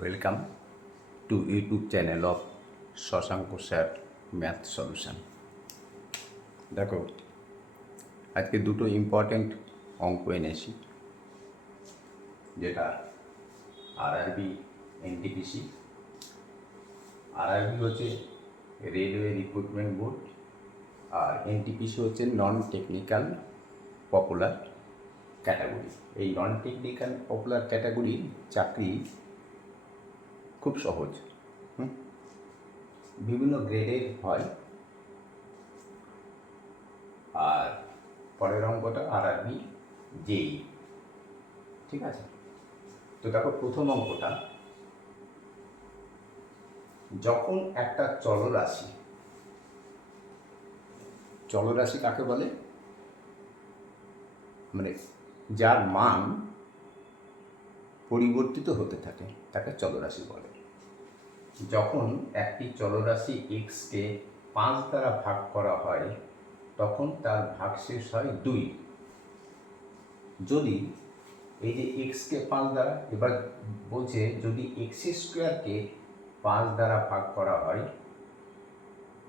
Welcome to YouTube channel of Shashank sir math solution. দেখো, আজকে দুটো ইম্পর্টেন্ট অঙ্ক এনেছি, যেটা আরআরবি, এনটিপিসি। আরআরবি হচ্ছে রেলওয়ে রিক্রুটমেন্ট বোর্ড, আর এনটিপিসি হচ্ছে নন টেকনিক্যাল পপুলার ক্যাটাগরি। এই নন টেকনিক্যাল পপুলার ক্যাটাগরির চাকরি খুব সহজ, বিভিন্ন গ্রেডের হয়। আর পরের অঙ্কটা আরআরবি জেই, ঠিক আছে? তো দেখো, প্রথম অঙ্কটা, যখন একটা চলরাশি কাকে বলে? মানে যার মান পরিবর্তিত হতে থাকে তাকে চলরাশি বলে। যখন একটি চলরাশি এক্সকে 5 দ্বারা ভাগ করা হয় তখন তার ভাগশেষ হয় 2। যদি এই যে এক্সকে 5 দ্বারা, এবার বলছে যদি এক্স স্কোয়ারকে 5 দ্বারা ভাগ করা হয়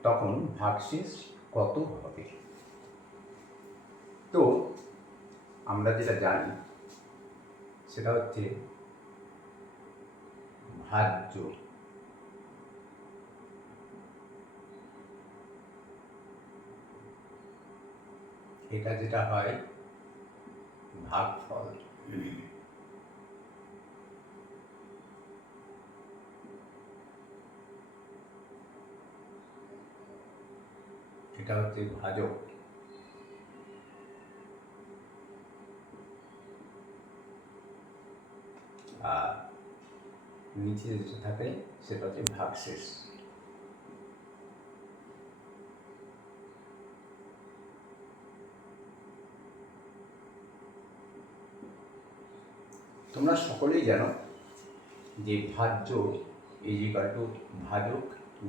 তখন ভাগশেষ কত হবে? তো আমরা যেটা জানি সেটা হচ্ছে ভাজ্য। এটা যেটা হয় ভাগফল। এটা হচ্ছে ভাজক। আর নিচে যেটা থাকে সেটা হচ্ছে ভাগশেষ। তোমরা সকলেই জানো যে ভাজ্য ইজিক্যাল টু ভাজক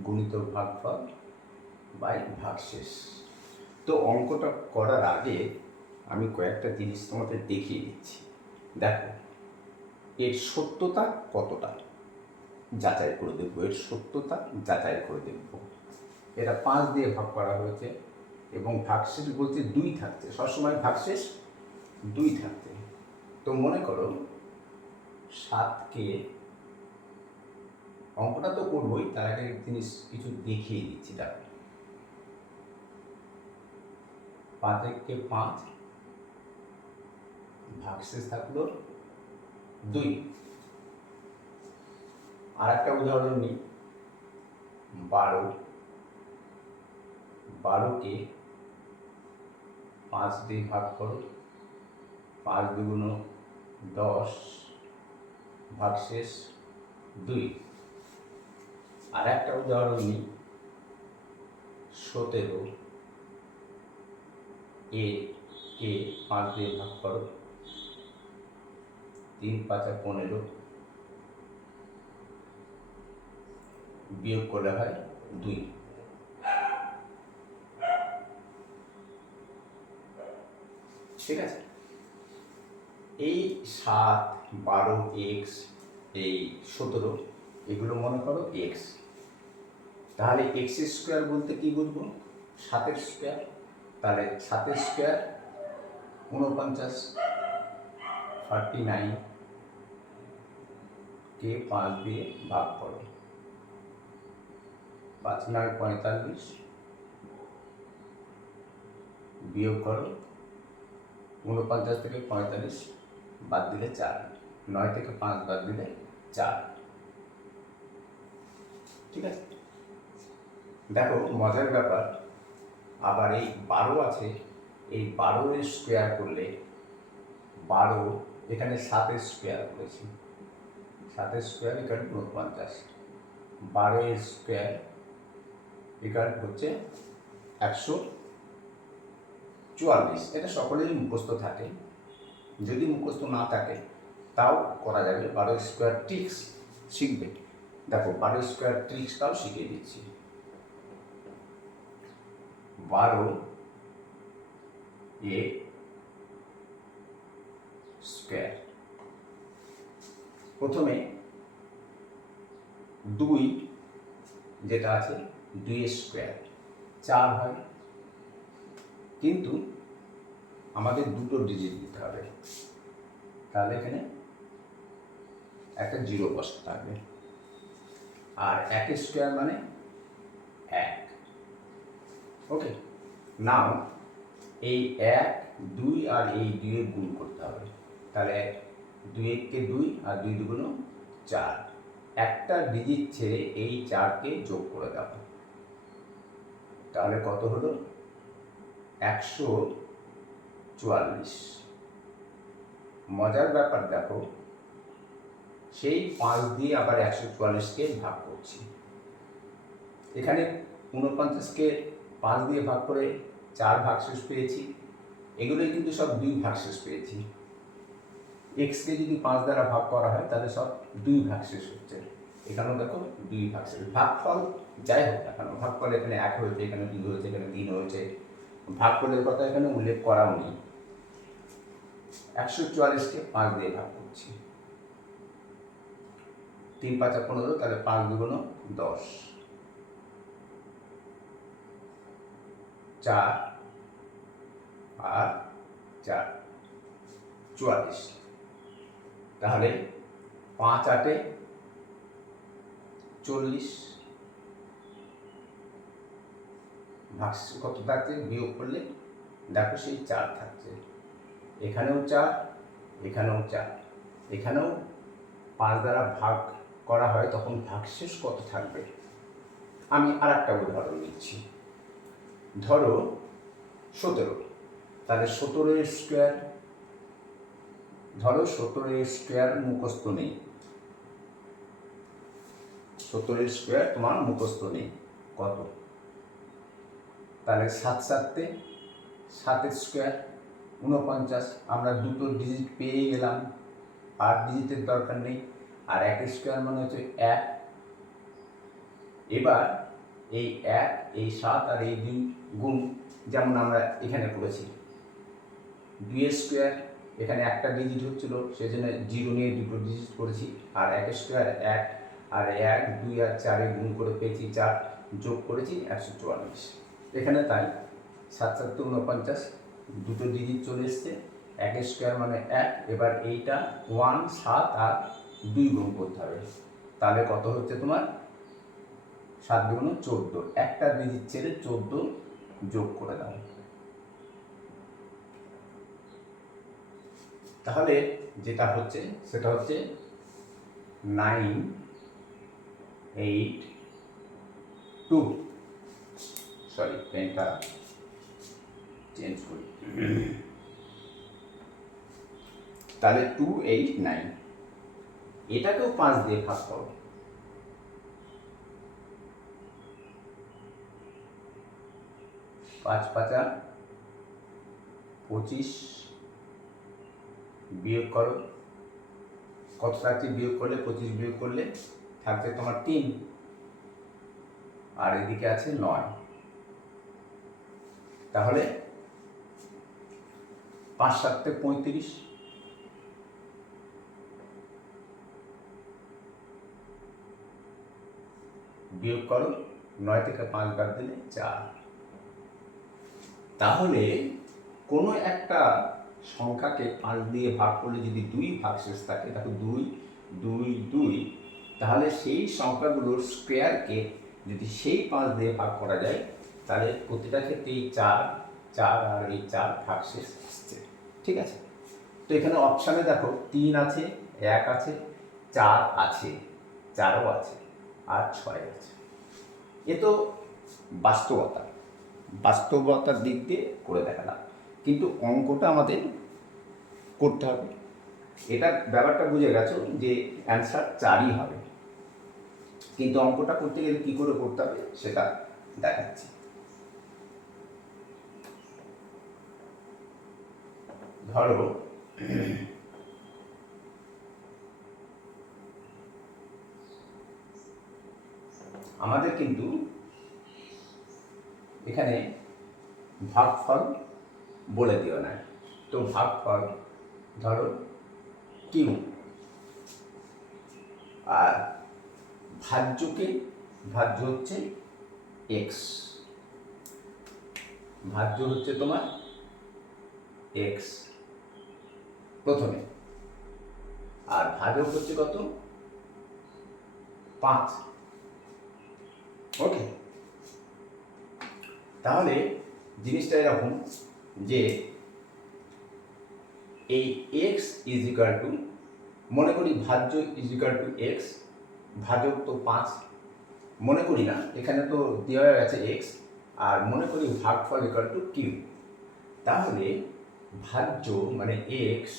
গুণিত ভাগফল বাই ভাগশেষ। তো অঙ্কটা করার আগে আমি কয়েকটা জিনিস তোমাদের দেখিয়ে দিচ্ছি। দেখো, এর সত্যতা কতটা যাচাই করে দেখবো, এটা 5 দিয়ে ভাগ করা হয়েছে এবং ভাগশেষ বলছে 2 থাকছে, সবসময় ভাগশেষ 2 থাকছে। তো মনে করো 7কে, অঙ্কটা তো করবোই, তার আগে জিনিস কিছু দেখিয়ে দিচ্ছি। দেখো, 5 × 5, ভাগশেষ থাকলো 2। আর একটা উদাহরণ নিই, 12কে 5 দিয়ে ভাগ করো, 5 2 10, ভাগশেষ 2। আর একটা উদাহরণ নিই, 17 কে 5 দিয়ে ভাগ করো, 3 5 15, বিয়োগ করলে হয় 2। ঠিক আছে? এই 7, 12, এক্স, এই 17, এগুলো মনে করো এক্স। তাহলে এক্স স্কোয়ার বলতে কি বুঝবো? 7 স্কোয়ার। তাহলে 7 স্কোয়ার 49, 39 কে 5 দিয়ে ভাগ করো, 5 9 45, বিয়োগ করো 49 থেকে 45 বাদ দিলে 4, 9 থেকে 5 বাদ দিলে 4। ঠিক আছে? দেখো, মজার ব্যাপার, আবার এই 12 আছে, এই 12 এর স্কোয়ার করলে 12, এখানে 7 এর স্কোয়ার করেছি, 7 এর স্কোয়ার ইকুয়াল 49, 12 এর স্কোয়ার ইকুয়াল হচ্ছে 144। এটা সকলেরই মুখস্থ থাকে, যদি মুখস্থ না থাকে তাও করা যাবে। 12 স্কোয়ার ট্রিক্স শিখবে। দেখো, 12 স্কোয়ার ট্রিক্সটাও শিখিয়ে দিচ্ছি। 12 এ স্কোয়ার, প্রথমে 2 যেটা আছে 2 স্কোয়ার 4 হয়, কিন্তু আমাদের দুটো ডিজিট দিতে হবে, তাহলে এখানে একটা 0 বসতে থাকবে। আর 1 স্কোয়ার মানে 1। ওকে, নাও এই 1 2 আর এই 2 এর গুণ করতে হবে, তাহলে 2 1 2 আর 2 2 4, একটা ডিজিট ছেড়ে এই 4কে যোগ করে দাও, তাহলে কত হলো 144। মজার ব্যাপার দেখো, সেই 5 দিয়ে আবার 144কে ভাগ করছি। এখানে 49কে 5 দিয়ে ভাগ করে 4 ভাগশেষ পেয়েছি, এগুলোই কিন্তু সব 2 ভাগশেষ পেয়েছি। এক্সকে যদি 5 দ্বারা ভাগ করা হয় তাহলে সব 2 ভাগশেষ হচ্ছে, এখানেও দেখো 2 ভাগশেষ। ভাগফল যাই হোক না কেন, ভাগফল এখানে 1 হয়েছে, এখানে 2 হয়েছে, এখানে 3 হয়েছে, ভাগফলের কথা এখানে উল্লেখ করাও নেই। 144কে 5 দিয়ে ভাগ করছি, 3 5 15, তাহলে 5 2 10, 4 আর 4 44, তাহলে 5 8 40, ভাগশেষ কত থাকছে বিয়োগ করলে দেখো সেই 4 থাকছে, এখানেও 4, এখানেও 4, এখানেও 5 দ্বারা ভাগ করা হয় তখন ভাগশেষ কত থাকবে। আমি আর একটা উদাহরণ নিচ্ছি, ধরো 17, তাহলে 17 স্কোয়ার, ধরো 17 স্কোয়ার মুখস্থ নেই, 17 স্কোয়ার তোমার মুখস্থ নেই কত, তাহলে 7 7 7 স্কোয়ার 49, আমরা দুটো ডিজিট পেয়ে গেলাম, আর ডিজিটের দরকার নেই। আর 1 স্কোয়ার মানে হচ্ছে 1। এবার এই 1 এই 7 আর এই 2 গুণ, যেমন আমরা এখানে করেছি 2 স্কোয়ার, এখানে একটা ডিজিট হচ্ছিল সেই জন্য 0 নিয়ে দুটো ডিজিট করেছি, আর 1 স্কোয়ার 1, আর 1 2 আর 4 গুণ করে পেয়েছি 4, যোগ করেছি 144। এখানে তাই 7 7 49, দুটো ডিজিট চলে এসছে, 1 স্কোয়ার মানে 1। এবার এইটা 1 7 আর 2 গুণ করতে হবে, তাহলে কত হচ্ছে তোমার 7 2 14, একটা ডিজিট ছেড়ে 14 যোগ করে দাও, তাহলে যেটা হচ্ছে সেটা হচ্ছে 9 8 2, সরি পেনটা চেঞ্জ করি, তাহলে 2 8 9, এটাকেও 5 দিয়ে ভাগ করো, 5 5 25, বিয়োগ করো কত থাকছে, বিয়োগ করলে 25 বিয়োগ করলে থাকছে তোমার 3, আর এদিকে আছে 9, তাহলে 5 7 35, বিয়োগ করো 9 থেকে 5 বাদ দিলে 4। তাহলে কোনো একটা সংখ্যাকে 5 দিয়ে ভাগ করলে যদি 2 ভাগশেষ থাকে, দেখো 2 2 2, তাহলে সেই সংখ্যাগুলোর স্কোয়ারকে যদি সেই 5 দিয়ে ভাগ করা যায়, তাহলে প্রতিটা ক্ষেত্রেই 4 4 আর এই 4 ভাগশেষ আসছে। ঠিক আছে, তো এখানে অপশানে দেখো 3 আছে, 1 আছে, 4 আছে, 4ও আছে, আর 6 আছে। এ তো বাস্তবতার দিক দিয়ে করে দেখালাম, কিন্তু অঙ্কটা আমাদের করতে হবে। এটা ব্যাপারটা বুঝে গেছো যে অ্যান্সার 4ই হবে, কিন্তু অঙ্কটা করতে গেলে কী করে করতে হবে সেটা দেখাচ্ছি। ধরো আমাদের কিন্তু এখানে ভাগফল বলে দিও না, তো ভাগফল ধরো কিউ, আর ভাজ্য হচ্ছে এক্স, ভাজ্য হচ্ছে তোমার এক্স প্রথমে, আর ভাজক হচ্ছে কত 5। ওকে, তাহলে জিনিসটা এরকম যে এই এক্স ইজ ইকুয়াল টু, মনে করি ভাজ্য ইজ ইকুয়াল টু এক্স, ভাজক তো 5, মনে করি না, এখানে তো দেওয়া আছে এক্স, আর মনে করি ভাগফল ইকুয়াল টু কিউ। তাহলে ভাজ্য মানে এক্স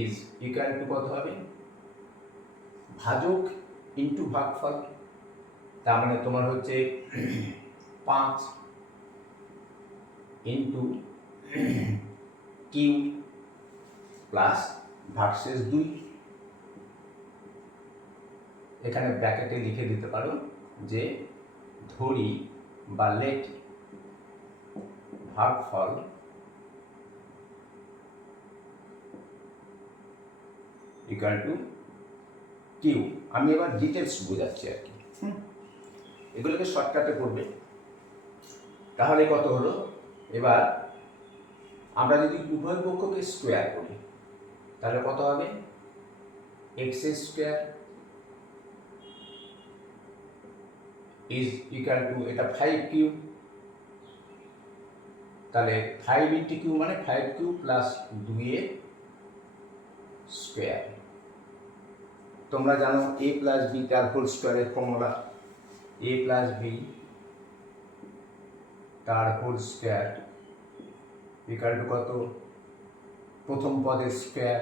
ইজ ইকুয়াল টু কত হবে, ভাজক ইন্টু ভাগফল, তার মানে তোমার হচ্ছে 5 ইন্টু কিউ প্লাস ভাগশেষ 2। এখানে ব্র্যাকেটে লিখে দিতে পারো যে ধরি বা লেট ভাগফল ইকুয়াল টু কিউ। আমি এবার ডিটেলস বোঝাচ্ছি আর কি, এগুলোকে শর্টকাটে করবে। তাহলে কত হলো, এবার আমরা যদি উভয় পক্ষকে স্কোয়ার করি তাহলে কত হবে, x square is equal two, এটা 5 কিউ, তাহলে 5 ইন্টু কিউ মানে 5 কিউ প্লাস 2 এর স্কোয়ার। তোমরা জানো a প্লাস বি তার হোল স্কোয়ারের ফর্মুলা, a প্লাস বি তার হোল স্কোয়ার ইকুয়াল টু কত, প্রথম পদের স্কোয়ার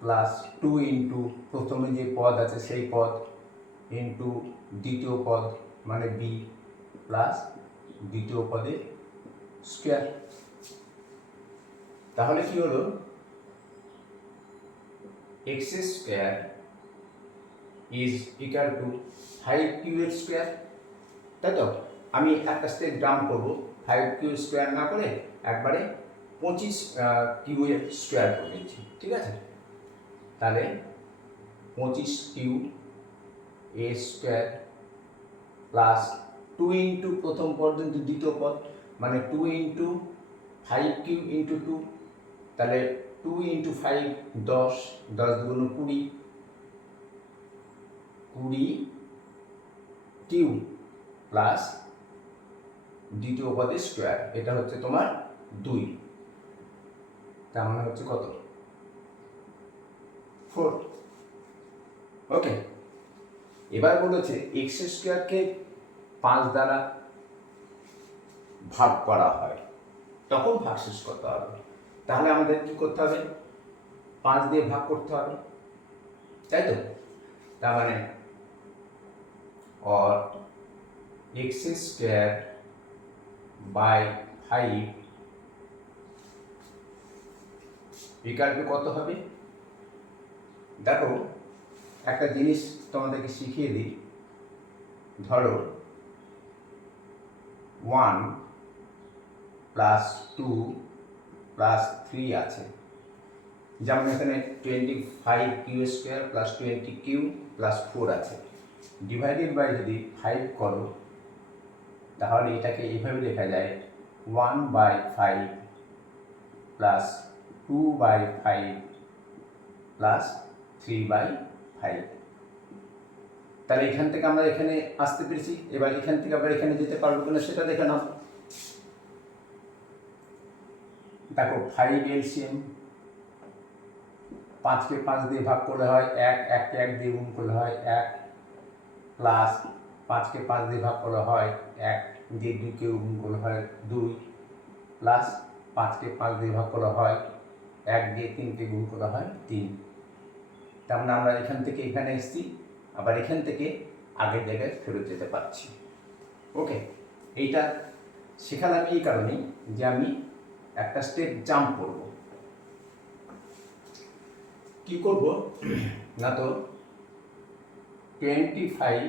প্লাস 2 ইন্টু প্রথমে যে পদ আছে সেই পদ ইন্টু দ্বিতীয় পদ মানে বি প্লাস দ্বিতীয় পদের স্কোয়ার। তাহলে কি হলো, X square is equal to 5 Q এর স্কোয়ার, তাই তো? আমি একটা স্টেপ ডাউন করবো, 5 কিউ স্কোয়ার না করে একবারে 25 কিউ এর স্কোয়ার করে দিচ্ছি, ঠিক আছে? তাহলে 25 কিউ এ স্কোয়ার প্লাস 2 ইন্টু প্রথম পদ ইন্টু দ্বিতীয় পদ মানে 2 ইন্টু 5 কিউ ইন্টু 2, তাহলে 2 ইন্টু 5 10, 10 দুগুণ 20, 20 কিউ প্লাস দ্বিতীয় পদের স্কোয়ার, এটা হচ্ছে তোমার 2, তার মানে হচ্ছে কত 4। ওকে, এবার বলেছে এক্স স্কোয়ারকে 5 দ্বারা ভাগ করা হয় তখন ভাগশেষ করতে হবে। তাহলে আমাদের কি করতে হবে, 5 দিয়ে ভাগ করতে হবে, তাই তো? তার মানে और x square by 5 equal to কত হবে, দেখো একটা জিনিস তোমাদেরকে শিখিয়ে দিই। ধরো 1 প্লাস 2 প্লাস 3 আছে, যেমন এখানে 25 Q square plus 20 Q plus 4 আছে, ডিভাইডেড বাই যদি 5 করো তাহলে এটাকে এইভাবে লেখা যায় 1/5 প্লাস 2/5 প্লাস 3/5। তাহলে এখান থেকে আমরা এখানে আসতে পেরেছি, এবার এখান থেকে আবার এখানে যেতে পারবো কিনা সেটা দেখে নাও। দেখো 5 এলসিএম, 5কে 5 দিয়ে ভাগ করলে হয় 1, 1কে 1 দিয়ে গুণ করলে হয় 1, প্লাস 5কে 5 দিয়ে ভাগ করলে হয় 1 দিয়ে 2কে গুণ করলে হয় 2, প্লাস 5কে 5 দিয়ে ভাগ করলে হয় 1 দিয়ে 3কে গুণ করলে হয় 3। তার মানে আমরা এখান থেকে এখানে এসেছি, আবার এখান থেকে আগের জায়গায় ফেরত যেতে পারছি। ওকে, এইটা শেখালাম এই কারণেই যে আমি একটা স্টেপ জাম্প করব। কি করব না, তো 25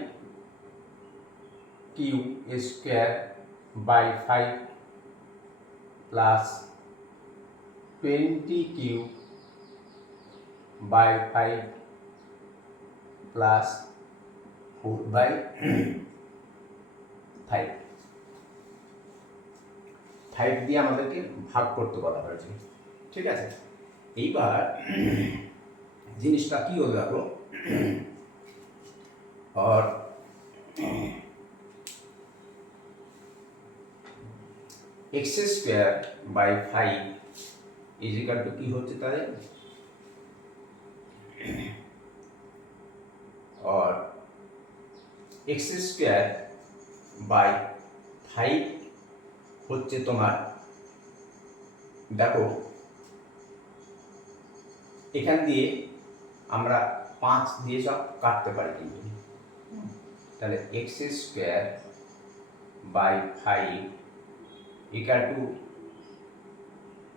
Q square by 5 plus 20 Q by 5 plus 4/5 5 দিয়ে আমাদেরকে ভাগ করতে বলা হয়েছে। ঠিক আছে, এইবার জিনিসটা কি হলো দেখো, আর x²/5 ইজিক্যাল টু কি হচ্ছে তাহলে, और x²/5 হচ্ছে তোমার, দেখো এখান দিয়ে আমরা 5 দিয়ে সব কাটতে পারি কিন্তু, তাহলে x²/5 equal to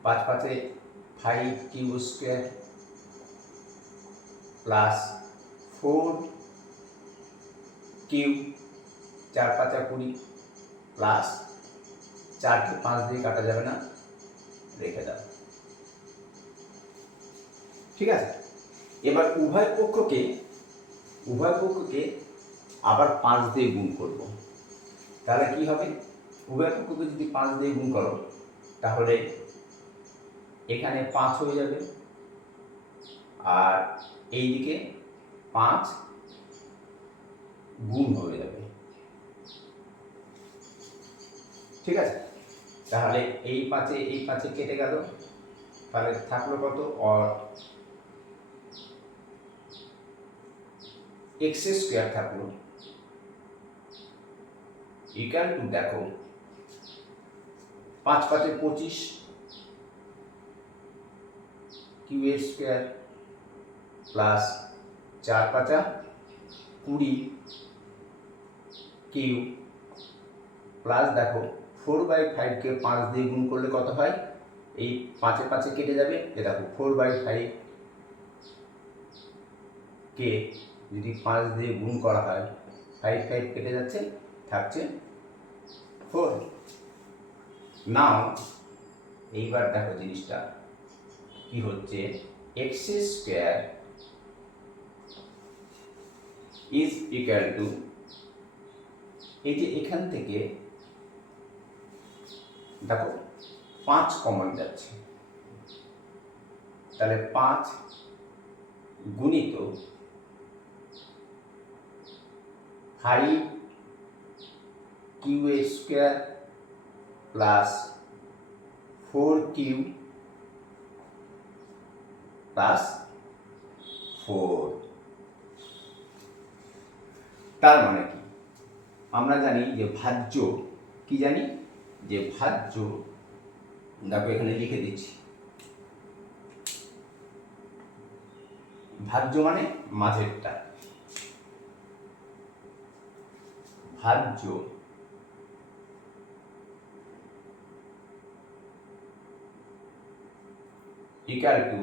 5 5 5 cube square plus 4 cube 4 5 20 plus 4কে 5 দিয়ে কাটা যাবে না, রেখে দাও। ঠিক আছে, এবার উভয় পক্ষকে আবার 5 দিয়ে গুণ করব। তাহলে কি হবে, উভয় পক্ষকে যদি 5 দিয়ে গুণ করো তাহলে এখানে 5 হয়ে যাবে, আর এইদিকে 5 গুণ হয়ে যাবে। ঠিক আছে, তাহলে এই 5 কেটে গেল, তাহলে থাকলো কত, और x² থাকলো ইকুয়াল টু, দেখো 5 5 25 q² প্লাস 4 5 20 কিউ প্লাস, দেখো 4/5 কে 5 দিয়ে গুণ করলে কত হয়, এই 5 5 কেটে যাবে, এ দেখো 4/5 কে যদি 5 দিয়ে গুণ করা হয় 5 5 কেটে যাচ্ছে, থাকছে 4। নাও এইবার দেখো জিনিসটা কি হচ্ছে, x² ইজ ইকুয়াল টু, এই যে এখান থেকে দেখো 5 কমন যাচ্ছে, তাহলে 5 গুণিত 5 q² প্লাস 4q প্লাস 4। তার মানে কি, আমরা জানি যে ভাজ্য, কি জানি যে ভাজ্য, দেখো এখানে লিখে দিচ্ছি, ভাজ্য মানে মাঝেরটা, ভাজ্য ইকুয়াল টু,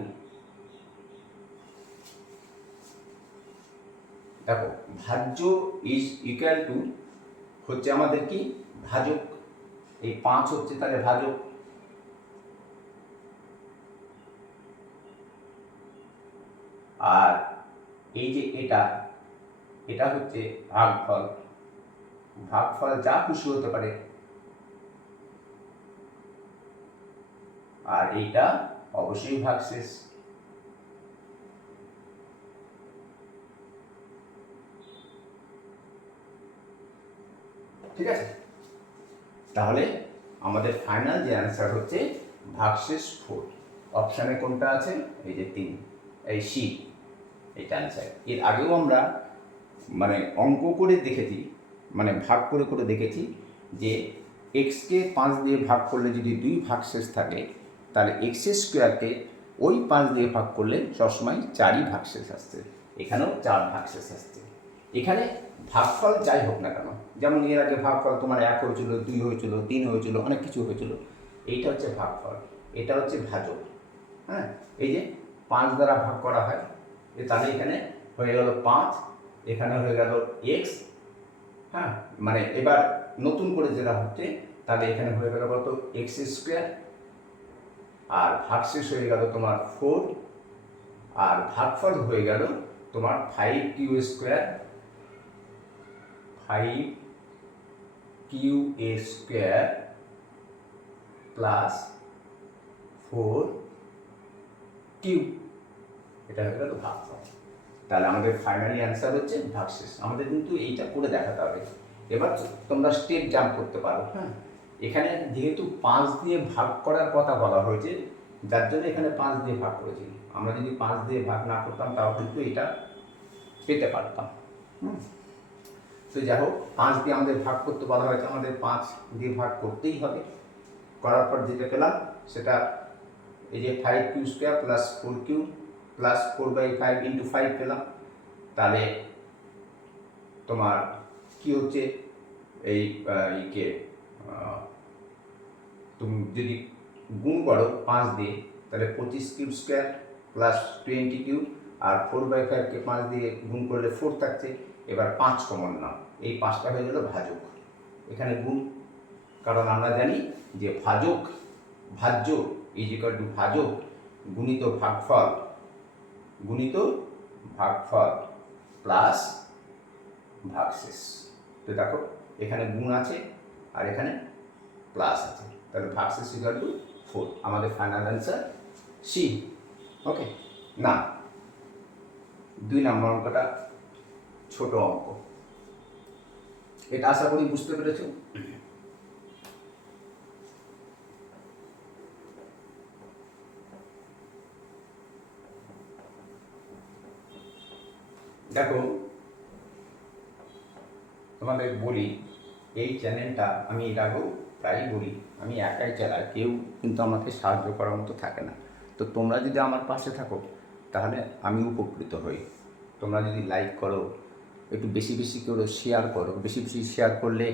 দেখো ভাজ্য ইজ ইকুয়াল টু হচ্ছে আমাদের কি, ভাজক, এই 5 হচ্ছে তাহলে ভাজক, আর এই যে এটা হচ্ছে ভাগফল, ভাগফল যা খুশি হতে পারে, আর এইটা অবশ্যই ভাগশেষ। ঠিক আছে, তাহলে আমাদের ফাইনাল যে অ্যান্সার হচ্ছে ভাগশেষ 4। অপশানে কোনটা আছে, এই যে 3, এই সি, এটা অ্যান্সার। এর আগেও আমরা মানে অঙ্ক করে দেখেছি, মানে ভাগ করে করে দেখেছি যে এক্সকে 5 দিয়ে ভাগ করলে যদি 2 ভাগশেষ থাকে, তাহলে x² ওই 5 দিয়ে ভাগ করলে সবসময় 4ই ভাগশেষ আসছে, এখানেও 4 ভাগশেষ আসছে। এখানে ভাগফল যাই হোক না কেন, যেমন এর আগে ভাগফল তোমার 1 হয়েছিল, 2 হয়েছিল, 3 হয়েছিল, অনেক কিছু হয়েছিল, এইটা হচ্ছে ভাগফল, এটা হচ্ছে ভাজক। হ্যাঁ, এই যে 5 দ্বারা ভাগ করা হয়, তাহলে এখানে হয়ে গেল 5, এখানে হয়ে গেল x। হ্যাঁ, মানে এবার নতুন করে যেটা হচ্ছে, তাহলে এখানে হয়ে গেল কত, x², আর ভাগশেষ হয়ে গেল তোমার 4, আর ভাগফল হয়ে গেল তোমার 5q² 5qa² প্লাস 4q, এটা হয়ে গেল ভাগফল। তাহলে আমাদের ফাইনালি অ্যান্সার হচ্ছে ভাগশেষ। আমাদের কিন্তু এইটা করে দেখাতে হবে। এবার তোমরা স্টেপ জাম্প করতে পারো। হ্যাঁ, এখানে যেহেতু 5 দিয়ে ভাগ করার কথা বলা হয়েছে, যার জন্য এখানে 5 দিয়ে ভাগ করেছি। আমরা যদি 5 দিয়ে ভাগ না করতাম তাও কিন্তু এটা পেতে পারতাম। তো যাই হোক, 5 দিয়ে আমাদের ভাগ করতে বলা হয়েছে, আমাদের 5 দিয়ে ভাগ করতেই হবে। করার পর যেটা পেলাম সেটা এই যে 5q² plus 4q plus 4/5 into 5 পেলাম। তাহলে তোমার কি হচ্ছে, এই কে তুমি যদি গুণ করো 5 দিয়ে, তাহলে 25q² প্লাস 20q, আর 4/5কে 5 দিয়ে গুণ করলে 4 থাকছে। এবার 5 কমন নাও, এই 5টা হয়ে গেল ভাজক, এখানে গুণ। কারণ আমরা জানি যে ভাজ্য ইজ ইকুয়াল টু ভাজক গুণিত ভাগফল প্লাস ভাগশেষ। তো দেখো এখানে গুণ আছে আর এখানে প্লাস আছে, তাহলে ভাগশেষ ইকুয়াল টু 4। আমাদের ফাইনাল অ্যান্সার সি। ওকে, না 2 নম্বর অঙ্কটা ছোট অঙ্ক, এটা আশা করি বুঝতে পেরেছো। দেখো তোমাদের বলি, এই চ্যানেলটা আমি এর আগেও প্রায়ই বলি, আমি একাই চালাই, কেউ কিন্তু আমাকে সাহায্য করার মতো থাকে না। তো তোমরা যদি আমার পাশে থাকো তাহলে আমি উপকৃত হই। তোমরা যদি লাইক করো, একটু বেশি বেশি করে শেয়ার করো, বেশি বেশি শেয়ার করলে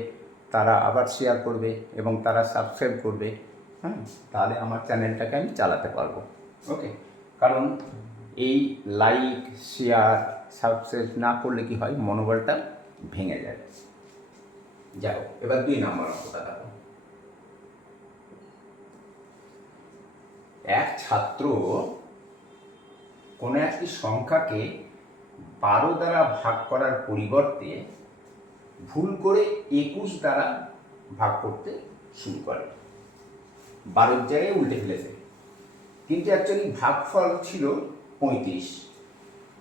তারা আবার শেয়ার করবে এবং তারা সাবস্ক্রাইব করবে। হ্যাঁ, তাহলে আমার চ্যানেলটাকে আমি চালাতে পারবো। ওকে, কারণ এই লাইক শেয়ার সাবস্ক্রাইব না করলে কি হয়, মনোবলটা ভেঙে যায়। যাও এবার 2 নম্বর অঙ্কটা দেখো। এক ছাত্র কোনো একটি সংখ্যাকে 12 দ্বারা ভাগ করার পরিবর্তে ভুল করে 21 দ্বারা ভাগ করতে শুরু করে। 12 জায়গায় উল্টে ফেলেছে, কিন্তু অ্যাকচুয়ালি ভাগফল ছিল 35।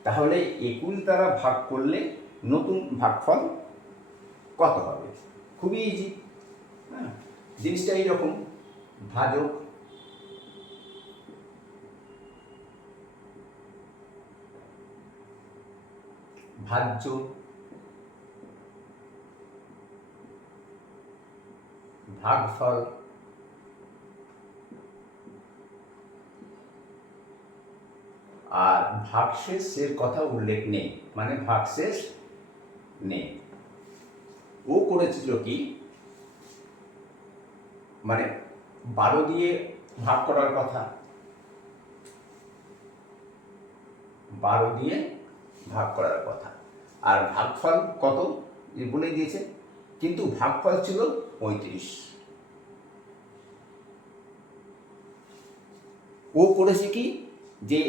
তাহলে 21 দ্বারা ভাগ করলে নতুন ভাগফল কত হবে? খুবই ইজি। হ্যাঁ, জিনিসটা এইরকম, ভাজক ভাজ্য ভাগফল আর ভাগশেষের কথা উল্লেখ নেই, মানে ভাগশেষ নেই। ও করেছিল কি, মানে 12 দিয়ে ভাগ করার কথা, 12 দিয়ে ভাগ করার কথা, আর ভাগফল কত বলে দিয়েছে, কিন্তু ভাগফল ছিল 35। ও করেছে কি, যে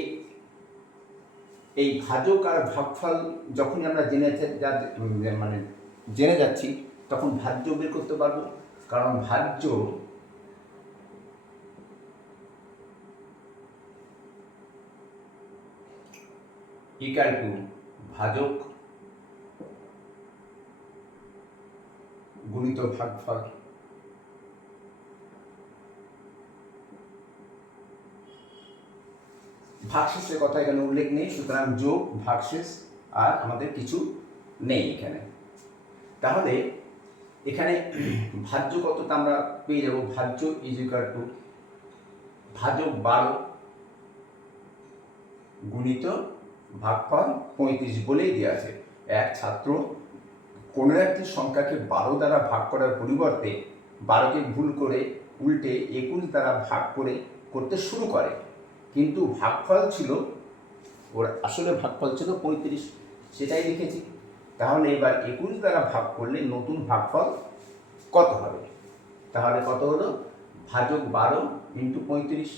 এই ভাজক আর ভাগফল যখনই আমরা জেনে যাচ্ছি তখন ভাজ্য বের করতে পারবো। কারণ ভাজ্য ইকুয়াল টু ভাজক গুণিত ভাগফল। ভাগশেষের কথা এখানে উল্লেখ নেই, সুতরাং যোগ ভাগশেষ আর আমাদের কিছু নেই এখানে। তাহলে এখানে ভাজ্য কতটা আমরা পেয়ে যাব, ভাজ্য ইজ ইকুয়াল টু ভাজক 12 গুণিত ভাগফল 35 বলেই দেওয়া আছে। এক ছাত্র কোনো একটি সংখ্যাকে 12 দ্বারা ভাগ করার পরিবর্তে 12কে ভুল করে উল্টে 21 দ্বারা ভাগ করতে শুরু করে, কিন্তু ভাগফল ছিল, ওর আসলে ভাগফল ছিল 35, সেটাই লিখেছি। তাহলে এবার 21 দ্বারা ভাগ করলে নতুন ভাগফল কত হবে? তাহলে কত হলো, ভাজক 12 ইন্টু 35।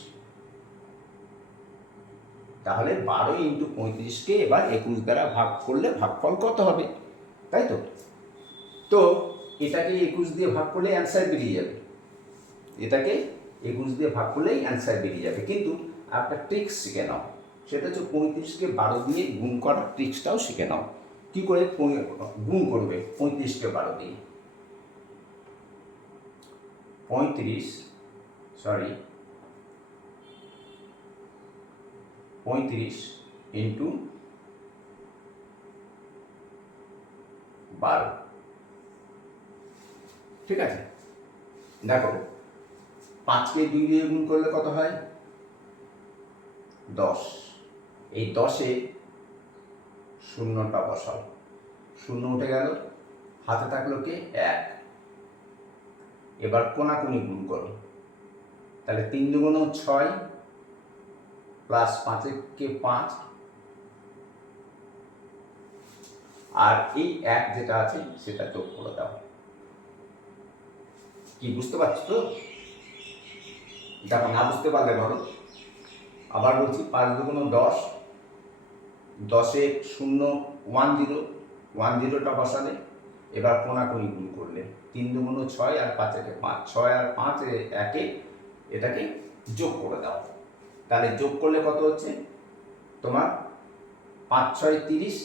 তাহলে 12 ইন্টু 35কে এবার 21 দ্বারা ভাগ করলে ভাগফল কত হবে, তাই তো? তো এটাকে 21 দিয়ে ভাগ করলে অ্যান্সার বেরিয়ে যাবে, এটাকে 21 দিয়ে ভাগ করলেই অ্যান্সার বেরিয়ে যাবে। কিন্তু একটা ট্রিক্স শিখে নাও, সেটা হচ্ছে 35কে 12 দিয়ে গুণ করার ট্রিক্সটাও শিখে নাও। কী করে গুণ করবে 35কে 12 দিয়ে? 35 ইন্টু 12, ঠিক আছে? দেখো 5কে 2 দিয়ে গুণ করলে কত হয়? 10। এই 10-এ শূন্যটা বসাও, শূন্য উঠে গেল, হাতে থাকলো কে? 1। এবার কোনাকুনি গুণ করো, তাহলে 3 দুগুণ 6 প্লাস 5-কে 5, আর এই 1 যেটা আছে সেটা যোগ করে দাও। কি বুঝতে পারছো তো? দেখো, না বুঝতে পারলে বলো, আবার বলছি, 5 দুগুণ 10, 10-এ 0 1 0টা বসালে, এবার কোনাকুনি গুণ করলে 3 দুগুণ 6 আর 5-কে 5, 6 আর 5 1-এ এটাকে যোগ করে দাও। তাহলে যোগ করলে কত হচ্ছে তোমার? 5 6 30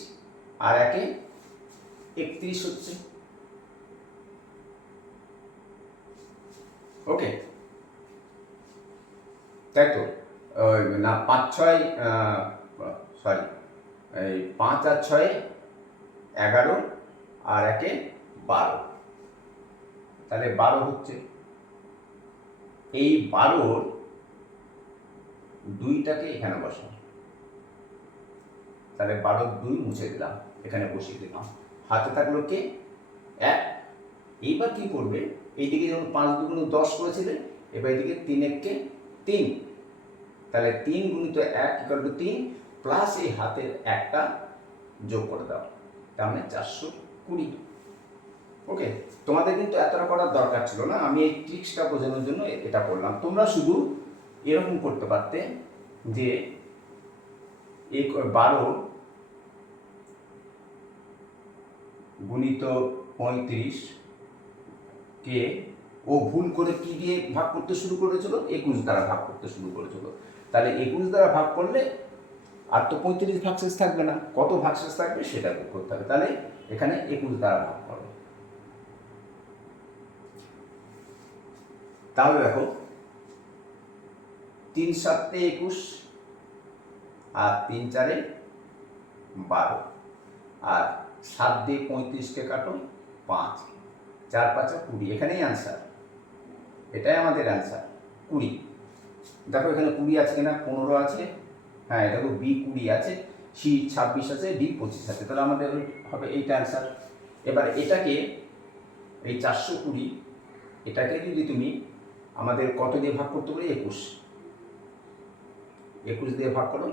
আর 1-এ 31 হচ্ছে। ওকে, তাই তো? না, 5 6 সরি, এই 5 আর 6 11 আর 1-এ 12, তাহলে 12 হচ্ছে। এই 12-র 2টাকে এখানে বসাও, তাহলে 12 2 মুছে দিলাম, এখানে বসিয়ে দিলাম, হাতে থাকলো কে? 1। এইবার কি করবে? এইদিকে যেমন 5 দুগুণ 10 করেছিলে, এবার এইদিকে 3 1-কে 3, তাহলে 3 গুণিত 1 ইকুয়াল টু 3, প্লাস এই হাতের 1টা যোগ করে দাও, তার মানে 420। ওকে, তোমাদের কিন্তু এতটা করার দরকার ছিল না, আমি এই ট্রিক্সটা বোঝানোর জন্য এটা করলাম। তোমরা শুধু এরকম করতে পারতে যে 12 গুণিত 35 কে ও ভুল করে কি দিয়ে ভাগ করতে শুরু করেছিল? 21 দ্বারা ভাগ করতে শুরু করেছিল। তাহলে 21 দ্বারা ভাগ করলে আর তো 35 ভাগশেষ থাকবে না, কত ভাগশেষ থাকবে সেটা করতে হবে। তাহলে এখানে 21 দ্বারা ভাগ করো। তাহলে দেখো, 3 7 21 আর 3 4 12, আর 7 দিয়ে 35-কে কাটো 5, 4 5 20, এখানেই অ্যান্সার, এটাই আমাদের অ্যান্সার 20। দেখো এখানে 20 আছে কিনা? 15 আছে, হ্যাঁ দেখো বি 20 আছে, সি 26 আছে, ডি 25 আছে, তাহলে আমাদের হবে এইটা অ্যান্সার। এবার এটাকে, এই 420, এটাকে যদি তুমি আমাদের কত দিয়ে ভাগ করতে পারি? 21 দিয়ে ভাগ করো,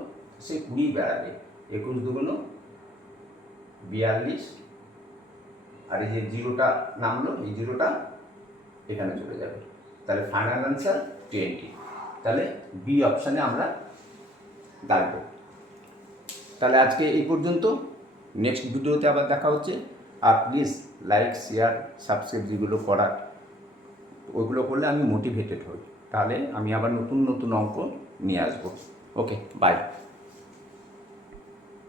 সে 20 বেড়াবে, 21 দুগুণ 42, আর এই যে 0টা নামলো, এই 0টা এখানে চলে যাবে, তাহলে ফাইনাল অ্যান্সার 20। তাহলে বি অপশানে আমরা দাঁড়াবো। তাহলে আজকে এই পর্যন্ত, নেক্সট ভিডিওতে আবার দেখা হচ্ছে। আর প্লিজ লাইক শেয়ার সাবস্ক্রাইব যেগুলো করার, ওইগুলো করলে আমি মোটিভেটেড হই, তাহলে আমি আবার নতুন নতুন অঙ্ক নিয়ে আসবো। ওকে, বাই।